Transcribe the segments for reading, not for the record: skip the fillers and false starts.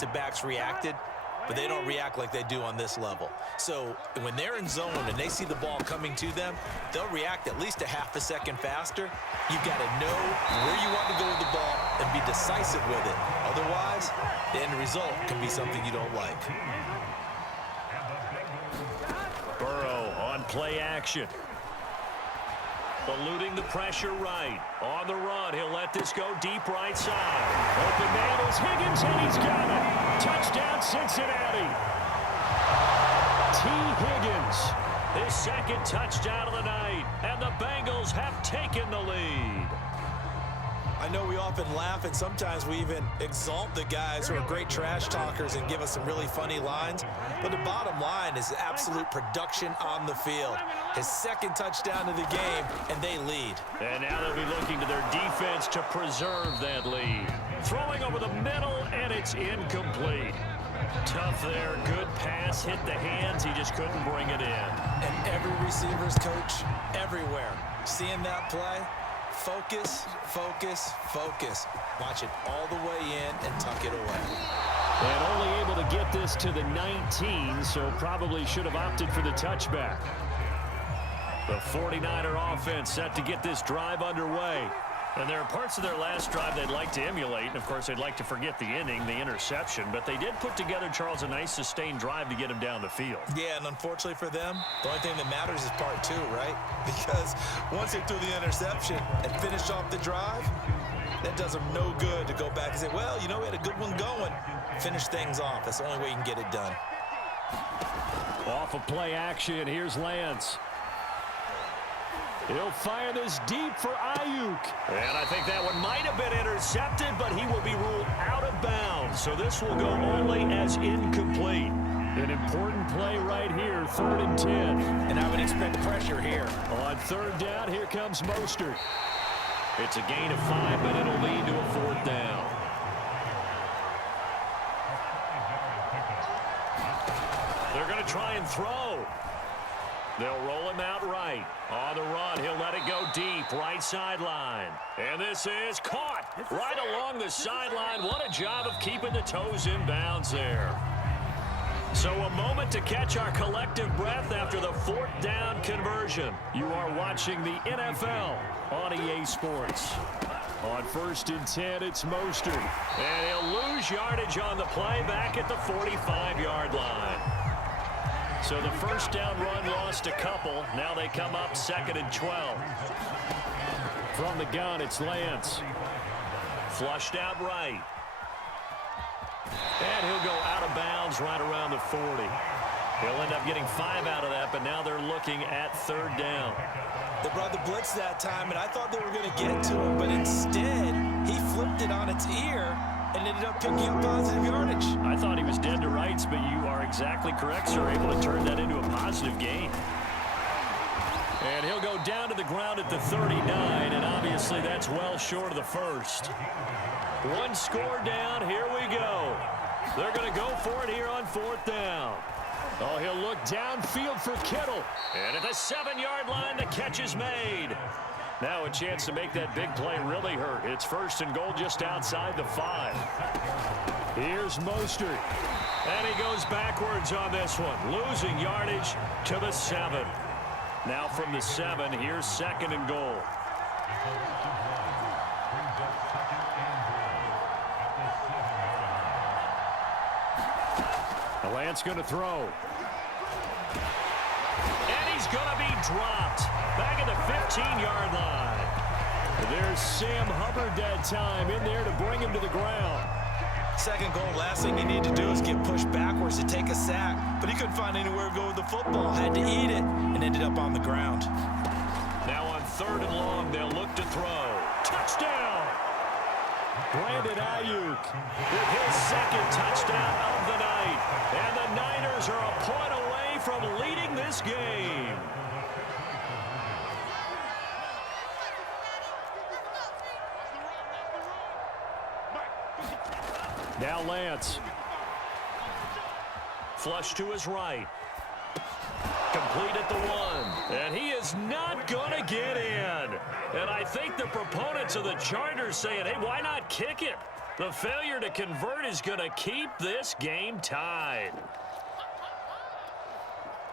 defensive backs reacted, but they don't react like they do on this level. So when they're in zone and they see the ball coming to them, they'll react at least a half a second faster. You've got to know where you want to go with the ball and be decisive with it. Otherwise, the end result can be something you don't like. Burrow on play action. Eluding the pressure right. On the run, he'll let this go deep right side. Open man is Higgins, and he's got it. Touchdown, Cincinnati. T. Higgins, his second touchdown of the night, and the Bengals have taken the lead. I know we often laugh, and sometimes we even exalt the guys who are great trash talkers and give us some really funny lines. But the bottom line is absolute production on the field. His second touchdown of the game, and they lead. And now they'll be looking to their defense to preserve that lead. Throwing over the middle, and it's incomplete. Tough there. Good pass. Hit the hands. He just couldn't bring it in. And every receiver's coach everywhere seeing that play. Focus, focus, focus. Watch it all the way in and tuck it away. And only able to get this to the 19, so probably should have opted for the touchback. The 49er offense set to get this drive underway. And there are parts of their last drive they'd like to emulate. And, of course, they'd like to forget the inning, the interception. But they did put together, Charles, a nice sustained drive to get him down the field. Yeah, and unfortunately for them, the only thing that matters is part two, right? Because once they threw the interception and finished off the drive, that does them no good to go back and say, well, you know, we had a good one going. Finish things off. That's the only way you can get it done. Off of play action, here's Lance. He'll fire this deep for Ayuk. And I think that one might have been intercepted, but he will be ruled out of bounds. So this will go only as incomplete. An important play right here, 3rd and 10. And I would expect pressure here. On 3rd down, here comes Mostert. It's a gain of 5, but it'll lead to a 4th down. They're going to try and throw. They'll roll him out right. On the run, he'll let it go deep, right sideline. And this is caught right along the sideline. What a job of keeping the toes in bounds there. So a moment to catch our collective breath after the 4th down conversion. You are watching the NFL on EA Sports. On 1st and 10, it's Mostert. And he'll lose yardage on the play back at the 45-yard line. So the 1st down run lost a couple. Now they come up 2nd and 12. From the gun, it's Lance. Flushed out right. And he'll go out of bounds right around the 40. He'll end up getting 5 out of that, but now they're looking at 3rd down. They brought the blitz that time, and I thought they were going to get to him, but instead, he flipped it on its ear and ended up picking up positive yardage. I thought he was dead to rights, but you are exactly correct, sir. Able to turn that into a positive gain. And he'll go down to the ground at the 39, and obviously that's well short of the 1st. 1 score down. Here we go. They're going to go for it here on 4th down. Oh, he'll look downfield for Kittle. And at the 7-yard line, the catch is made. Now a chance to make that big play really hurt. It's 1st and goal just outside the 5. Here's Mostert. And he goes backwards on this one, losing yardage to the 7. Now from the 7, here's 2nd and goal. Lance going to throw. And he's going to be dropped back at the 15-yard line. There's Sam Hubbard that time in there to bring him to the ground. 2nd goal, last thing you need to do is get pushed backwards to take a sack. But he couldn't find anywhere to go with the football. Had to eat it and ended up on the ground. Now on 3rd and long, they'll look to throw. Touchdown! Brandon Ayuk with his 2nd touchdown of the night. And the Niners are a point away from leading this game. Now Lance. Flush to his right. Complete at the 1. And he is not going to get in. And I think the proponents of the Chargers saying, hey, why not kick it? The failure to convert is going to keep this game tied.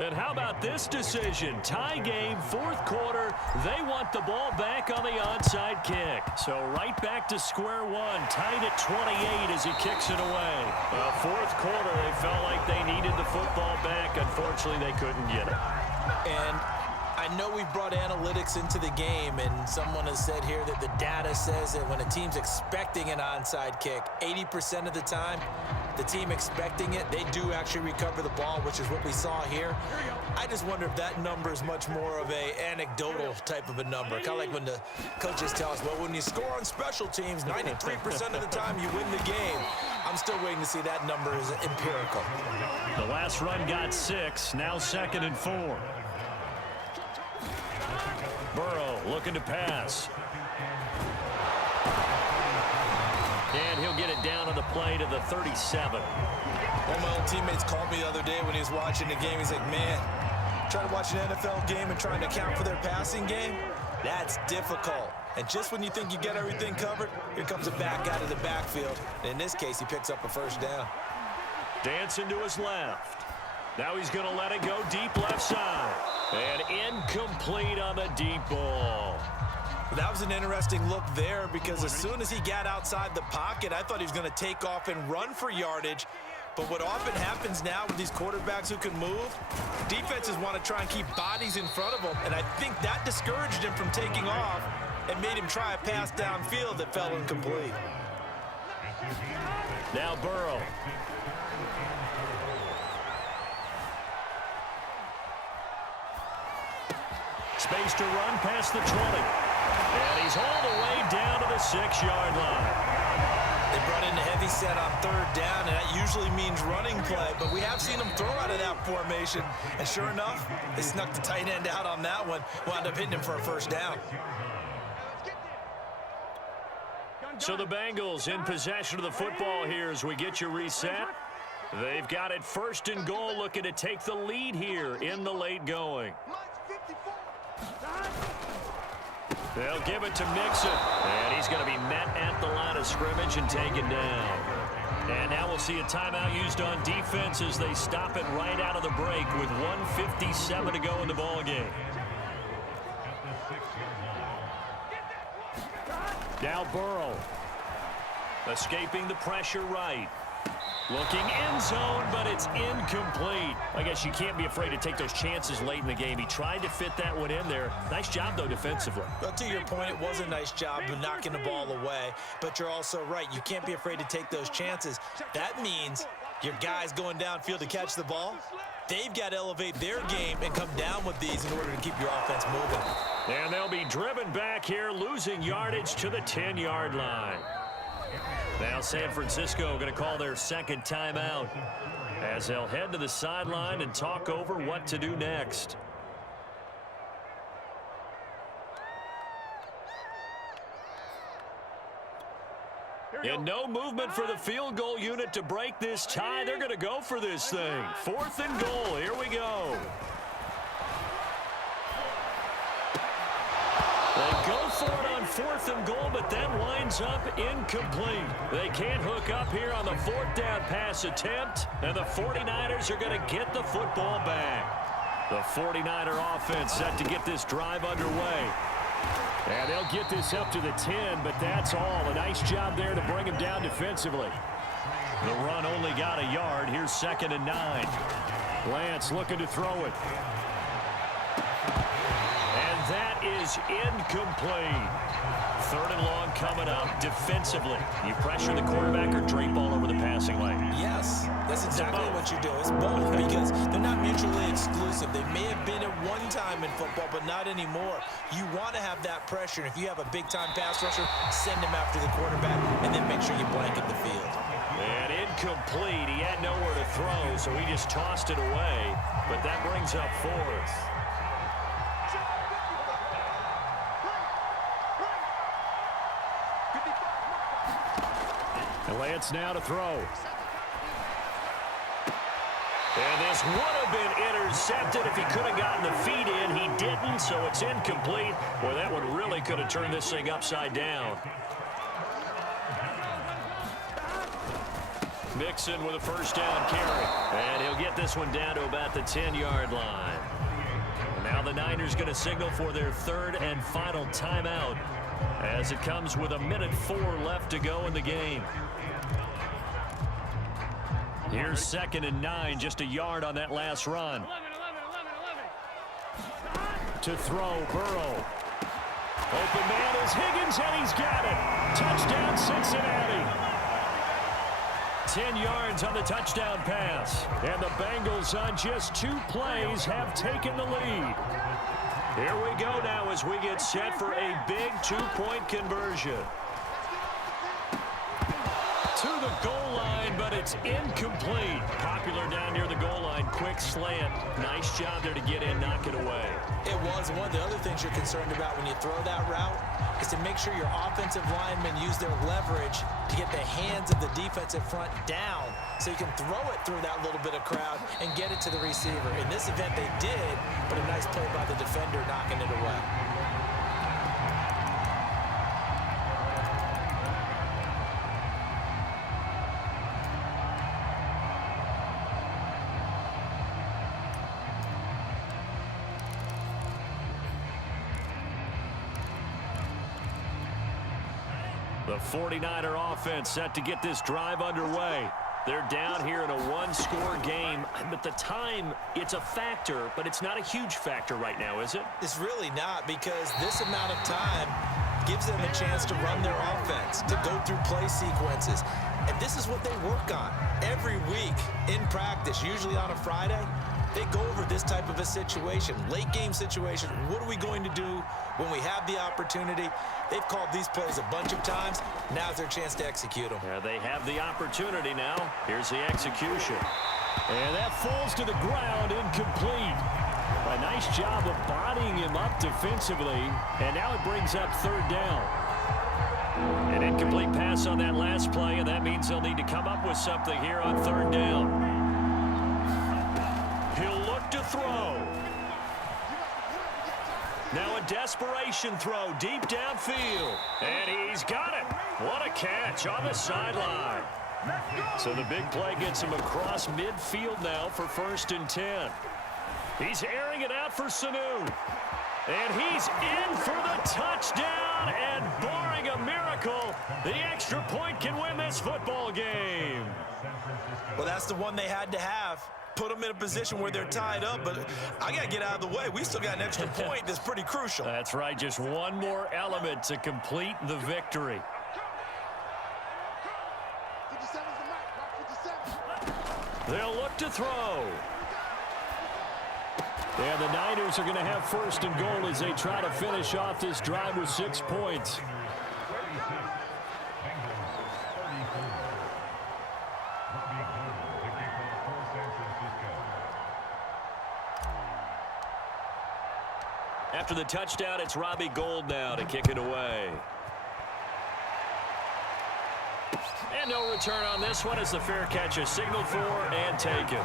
And how about this decision? Tie game, fourth quarter. They want the ball back on the onside kick. So right back to square one, tied at 28 as he kicks it away. Fourth quarter, they felt like they needed the football back. Unfortunately, they couldn't get it. And I know we brought analytics into the game, and someone has said here that the data says that when a team's expecting an onside kick, 80% of the time, the team expecting it, they do actually recover the ball, which is what we saw here. I just wonder if that number is much more of a anecdotal type of a number. Kind of like when the coaches tell us, well, when you score on special teams, 93% of the time you win the game. I'm still waiting to see that number is empirical. The last run got 6, now 2nd and 4. Burrow looking to pass. And he'll get it down on the play to the 37. One of my old teammates called me the other day when he was watching the game. He's like, man, trying to watch an NFL game and trying to account for their passing game, that's difficult. And just when you think you get everything covered, here comes a back out of the backfield. And in this case, he picks up a first down. Dancing to his left. Now he's going to let it go deep left side. And incomplete on the deep ball. That was an interesting look there because as soon as he got outside the pocket, I thought he was going to take off and run for yardage. But what often happens now with these quarterbacks who can move, defenses want to try and keep bodies in front of them. And I think that discouraged him from taking off and made him try a pass downfield that fell incomplete. Now Burrow. Space to run past the 20. And he's all the way down to the 6-yard line. They brought in a heavy set on third down, and that usually means running play. But we have seen them throw out of that formation. And sure enough, they snuck the tight end out on that one. Wound up hitting him for a first down. So the Bengals in possession of the football here as we get you reset. They've got it 1st and goal, looking to take the lead here in the late going. They'll give it to Mixon. And he's going to be met at the line of scrimmage and taken down. And now we'll see a timeout used on defense as they stop it right out of the break with 1:57 to go in the ballgame. Now Burrow. Escaping the pressure right. Looking end zone, but it's incomplete. I guess you can't be afraid to take those chances late in the game. He tried to fit that one in there. Nice job, though, defensively. Well, to your point, it was a nice job of knocking the ball away. But you're also right. You can't be afraid to take those chances. That means your guys going downfield to catch the ball, they've got to elevate their game and come down with these in order to keep your offense moving. And they'll be driven back here, losing yardage to the 10-yard line. Now San Francisco going to call their second timeout as they'll head to the sideline and talk over what to do next. And no movement for the field goal unit to break this tie. They're going to go for this thing. 4th and goal. Here we go. They go for it on 4th and goal, but that winds up incomplete. They can't hook up here on the 4th down pass attempt, and the 49ers are going to get the football back. The 49er offense set to get this drive underway. And they'll get this up to the 10, but that's all. A nice job there to bring him down defensively. The run only got a yard. Here's 2nd and 9. Lance looking to throw it. And that is incomplete. 3rd and long coming up defensively. You pressure the quarterback or drape all over the passing lane? Yes, that's exactly what you do. It's both because they're not mutually exclusive. They may have been at one time in football, but not anymore. You want to have that pressure. And if you have a big-time pass rusher, send him after the quarterback and then make sure you blanket the field. And incomplete. He had nowhere to throw, so he just tossed it away. But that brings up 4th. And Lance now to throw. And this would have been intercepted if he could have gotten the feet in. He didn't, so it's incomplete. Boy, that one really could have turned this thing upside down. Mixon with a first down carry. And he'll get this one down to about the 10-yard line. And now the Niners going to signal for their third and final timeout as it comes with 1:04 left to go in the game. Here's 2nd and 9, just a yard on that last run. To throw, Burrow. Open man is Higgins, and he's got it. Touchdown, Cincinnati. 10 yards on the touchdown pass. And the Bengals on just 2 plays have taken the lead. Here we go now as we get set for a big 2-point conversion. To the goal line, but it's incomplete. Popular down near the goal line. Quick slant. Nice job there to get in, knock it away. It was. One of the other things you're concerned about when you throw that route is to make sure your offensive linemen use their leverage to get the hands of the defensive front down so you can throw it through that little bit of crowd and get it to the receiver. In this event, they did, but a nice play by the defender knocking it away. The 49er offense set to get this drive underway. They're down here in a 1-score game, but the time, it's a factor, but it's not a huge factor right now, is it? It's really not, because this amount of time gives them a chance to run their offense, to go through play sequences. And this is what they work on every week in practice, usually on a Friday. They go over this type of a situation, late game situation. What are we going to do when we have the opportunity? They've called these plays a bunch of times. Now's their chance to execute them. Yeah, they have the opportunity now. Here's the execution. And that falls to the ground, incomplete. A nice job of bodying him up defensively. And now it brings up 3rd down. An incomplete pass on that last play, and that means they'll need to come up with something here on 3rd down. He'll look to throw. Now a desperation throw deep downfield. And he's got it. What a catch on the sideline. So the big play gets him across midfield now for 1st and 10. He's airing it out for Sanu. And he's in for the touchdown. And barring a miracle, the extra point can win this football game. Well, that's the one they had to have. Put them in a position where they're tied up, but I got to get out of the way. We still got an extra point that's pretty crucial. That's right, just one more element to complete the victory. They'll look to throw. And the Niners are going to have 1st and goal as they try to finish off this drive with 6 points. After the touchdown, it's Robbie Gould now to kick it away. And no return on this one as the fair catch is signaled for and taken.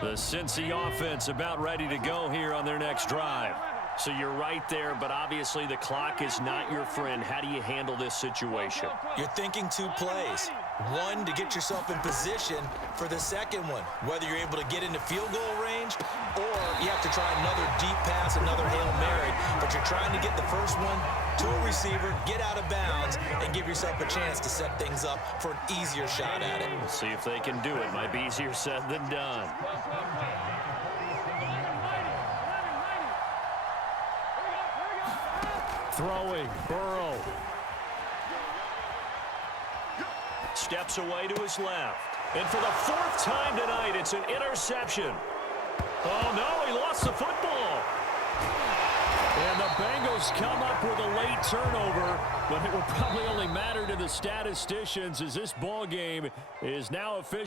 The Cincy offense about ready to go here on their next drive. So you're right there, but obviously the clock is not your friend. How do you handle this situation? You're thinking 2 plays. One, to get yourself in position for the second one, whether you're able to get into field goal range or you have to try another deep pass, another Hail Mary, but you're trying to get the first one to a receiver, get out of bounds, and give yourself a chance to set things up for an easier shot at it. We'll see if they can do it. Might be easier said than done. Throwing, Burrow. Steps away to his left. And for the 4th time tonight, it's an interception. Oh, no, he lost the football. And And the Bengals come up with a late turnover, but it will probably only matter to the statisticians as this ball game is now official.